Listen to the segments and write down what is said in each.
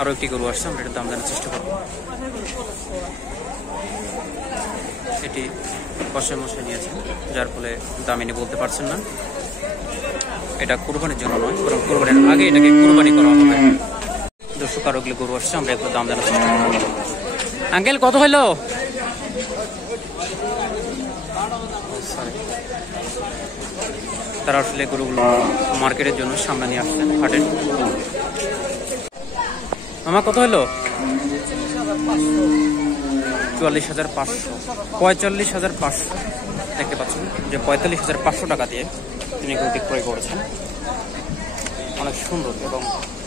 আরো একটি গরু আসছে, আমরা এটার দাম জানার চেষ্টা করবো। এটি কষাই মশাই নিয়েছেন, যার ফলে দাম এনে বলতে পারছেন না। এটা কুরবানির জন্য নয়, বরং কুরবানির আগে এটাকে কুরবানি করা হবে। দর্শক আরো এগুলো গরু আসছে, আমরা একটু দাম জানার চেষ্টা করবো। আঙ্কেল কত হইলো? তারা আসলে গরুগুলো মার্কেটের জন্য সামনে নিয়ে আসছেন হাটের। মামা কত হলো? 44,500, 45,500। দেখতে পাচ্ছেন যে 45,500 টাকা দিয়ে তিনি গরুটি ক্রয় করেছেন। অনেক সুন্দর এবং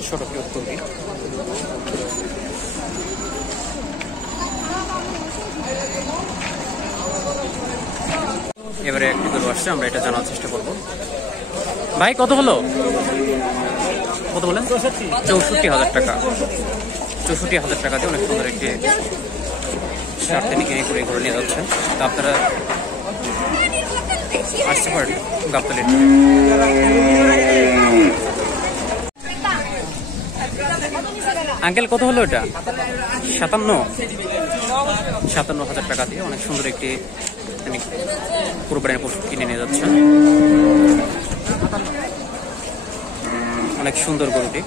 ছোট গরুটি। এবারে একটি গরু আসছে, আমরা এটা জানার চেষ্টা করব। ভাই কত হলো? কত বলেন? 64,000 টাকা। 64,000 টাকা দিয়ে অনেক সুন্দর একটি শার্ট তিনি কিনে করে নিয়ে যাচ্ছেন। তা আপনারা আসতে পারেন গাবতলী। আঙ্কেল কত হলো এটা? 57,000 টাকা দিয়ে অনেক সুন্দর একটি তিনি কুরবানির পশু কিনে নিয়ে যাচ্ছেন। অনেক সুন্দর গরুটি।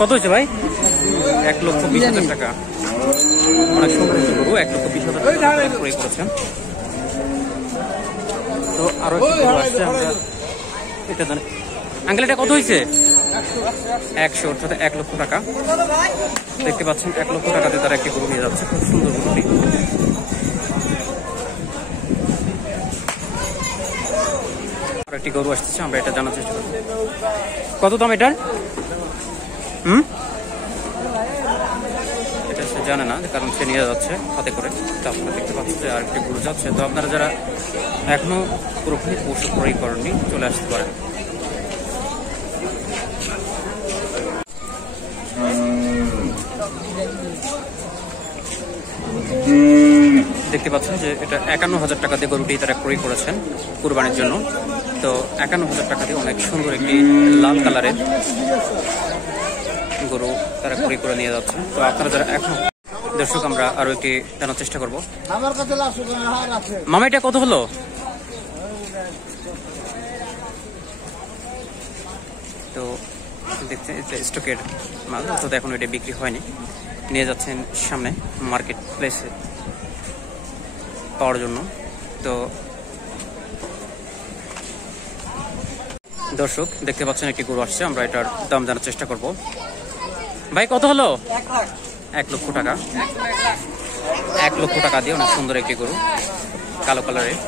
কত হয়েছে ভাই? 1,20,000 টাকা। অনেক সুন্দর একটি গরু, 1,20,000 টাকা ক্রয় করেছেন। তো আরো একটি গরু আসছে, আমরা এটা জানি। আঙ্কেল এটা কত হয়েছে? 100, অর্থাৎ 1 লক্ষ টাকা। দেখতে পাচ্ছেন 1 লক্ষ টাকাতে তারা একটি গরু নিয়ে যাচ্ছে। খুব সুন্দর গরুটি। আর একটি গরু আসতেছে, আমরা এটা জানার চেষ্টা করব। কত দাম এটার? এটা সে জানে না, কারণ সে নিয়ে যাচ্ছে হাতে করে। আপনারা দেখতে পাচ্ছেন যে আর একটি গরু যাচ্ছে। তো আপনারা যারা এখনো পুরোপুরি পশু ক্রয় করেননি, চলে আসতে পারেন। দেখতে পাচ্ছেন যে এটা 51,000 টাকা দিয়ে গরুটি তারা ক্রয় করেছেন কুরবানির জন্য। তো 51,000 টাকা দিয়ে অনেক সুন্দর একটি লাল কালারের গরু তারা ক্রয় করে নিয়ে যাচ্ছেন। তো আপনারা যারা এখন দর্শক, আমরা আরো একটি জানার চেষ্টা করবো। মামা এটা কত হলো? তো দেখছেন স্টকের মাল, তো এখন এটা বিক্রি হয়নি, নিয়ে যাচ্ছেন সামনে মার্কেট প্লেসে পাওয়ার জন্য। তো দর্শক দেখতে পাচ্ছেন একটি গরু আসছে, আমরা এটার দাম জানার চেষ্টা করব। ভাই কত হলো? 1 লক্ষ টাকা। 1 লক্ষ টাকা দিয়ে অনেক সুন্দর একটি গরু, কালো কালারের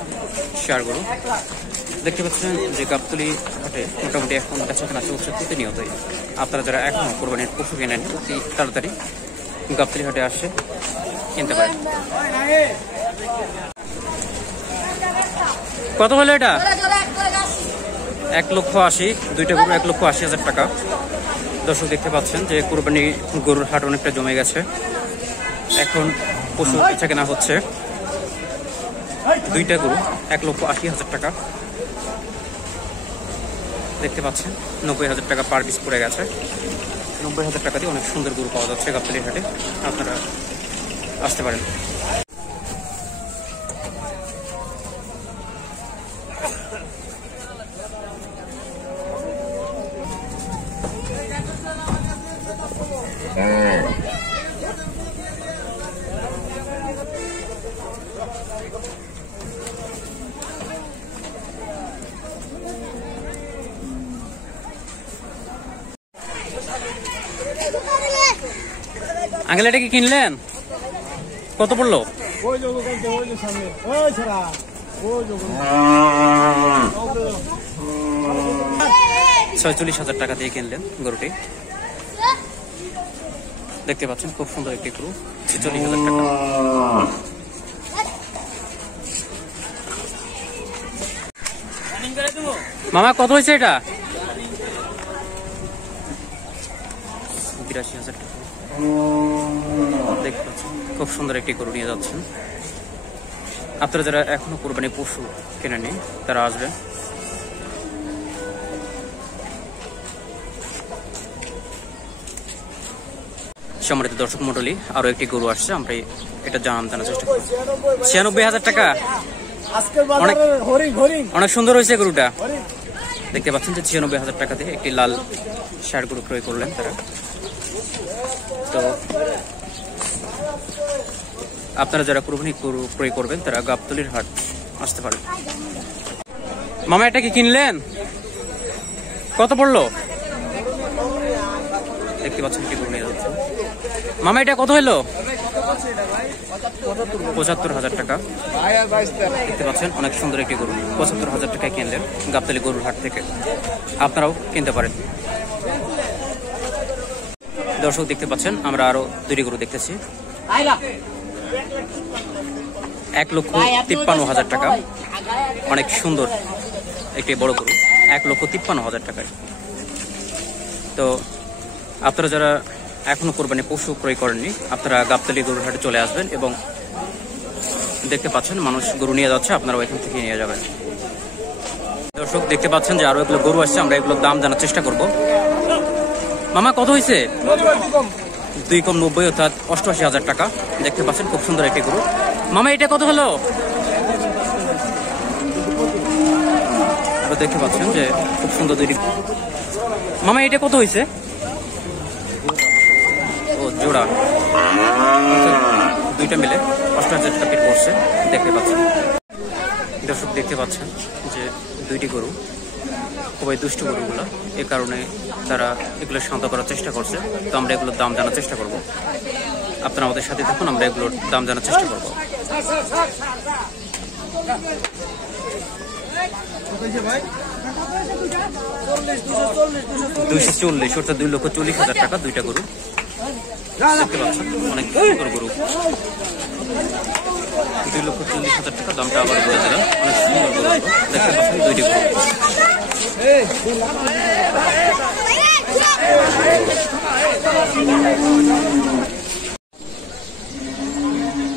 ষাঁড় গরু। দেখতে পাচ্ছেন যে গাবতলী হাটে মোটামুটি এখন বেচাকেনা চলছে প্রতিনিয়তই। আপনারা যারা এখনো কোরবানির পশু কেনেন, অতি তাড়াতাড়ি গাবতলী হাটে আসে কিনতে পারেন। কত হলো এটা? 1,80,000। দুইটা গরু 1,80,000 টাকা। দর্শক দেখতে পাচ্ছেন যে কুরবানি গরুর হাট অনেকটা জমে গেছে। এখন পশু বেচা কেনা হচ্ছে। দুইটা গরু 1,80,000 টাকা। দেখতে পাচ্ছেন 90,000 টাকা পার পিস পড়ে গেছে। 90,000 টাকা দিয়ে অনেক সুন্দর গরু পাওয়া যাচ্ছে গাবতলী হাটে। আপনারা আসতে পারেন। আঙ্কেল এটা কি কিনলেন? কত পড়লো? 46,000 টাকা দিয়ে কিনলেন গরুটি। দেখতে পাচ্ছেন খুব সুন্দর একটি গরু, 46,000 টাকা। মামা কত হয়েছে এটা? 82,000 টাকা। দেখতে পাচ্ছেন খুব সুন্দর একটি গরু নিয়ে যাচ্ছেন। আপনারা যারা এখনো কোরবানি পশু কেনেননি তারা আসবেন। সম্মানিত দর্শক মণ্ডলী, আরো একটি গরু আসছে, আমরা এটা জানার চেষ্টা করি। 96,000 টাকা, অনেক সুন্দর হয়েছে গরুটা। দেখতে পাচ্ছেন যে 96,000 টাকা দিয়ে একটি লাল ষাঁড় গরু ক্রয় করলেন তারা। তো আপনারা যারা কোরবানি গরু ক্রয় করবেন তারা গাবতলীর হাট আসতে পারেন। মামা এটা কি কিনলেন? কত পড়লো? দেখতে পাচ্ছেন কি গরু নিয়ে যাচ্ছে। মামা এটা কত হলো? 75,000 টাকা। দেখতে পাচ্ছেন অনেক সুন্দর একটি গরু, 75,000 টাকায় কিনলেন গাবতলী গরুর হাট থেকে। আপনারাও কিনতে পারেন। দর্শক দেখতে পাচ্ছেন আমরা আরো দুটি গরু দেখতেছি। 1,53,000 টাকা, অনেক সুন্দর একটি বড় গরু, 1,53,000 টাকায়। তো আপনারা যারা এখনো কোরবানি পশু ক্রয় করেননি আপনারা গাবতলী গরুর হাটে চলে আসবেন এবং দেখতে পাচ্ছেন মানুষ গরু নিয়ে যাচ্ছে, আপনারাও এখান থেকে নিয়ে যাবেন। দর্শক দেখতে পাচ্ছেন যে আরো এগুলো গরু আসছে, আমরা এগুলোর দাম জানার চেষ্টা করব। মামা কত হয়েছে? 2 কম 90 অর্থাৎ 88,000 টাকা। দেখতে পাচ্ছেন খুব সুন্দর একটি গরু। মামা এটা কত হলো? দেখতে পাচ্ছেন যে খুব সুন্দর দুইটি। মামা এটা কত হয়েছে? ও জোড়া, দুইটা মিলে 88,000 টাকা পেট পড়ছে। দেখতে পাচ্ছেন দর্শক দেখতে পাচ্ছেন যে দুইটি গরু খুবই দুষ্ট গরুগুলো, এ কারণে তারা এগুলো শান্ত করার চেষ্টা করছে। তো আমরা এগুলোর দাম জানার চেষ্টা করব। আপনারা আমাদের সাথে থাকুন, আমরা এগুলোর দাম জানার চেষ্টা করব। 240 অর্থাৎ 2,40,000 টাকা দুইটা গরু। দেখতে পাচ্ছেন অনেক সুন্দর গরু, 2,40,000 টাকা দামটা আবার বলে দিলাম। অনেক সুন্দর গরু, দেখতে পাচ্ছেন দুইটি গরু।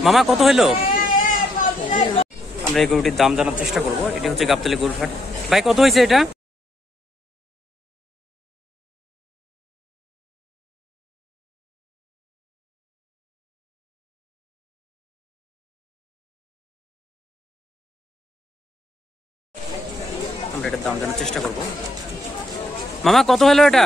মামা কত হইলো? আমরা এই গরুটির দাম জানার চেষ্টা করব। এটি হচ্ছে গাবতলী গরুর হাট। ভাই কত হয়েছে এটা? আমরা এটার দাম জানার চেষ্টা করব। মামা কত হলো এটা?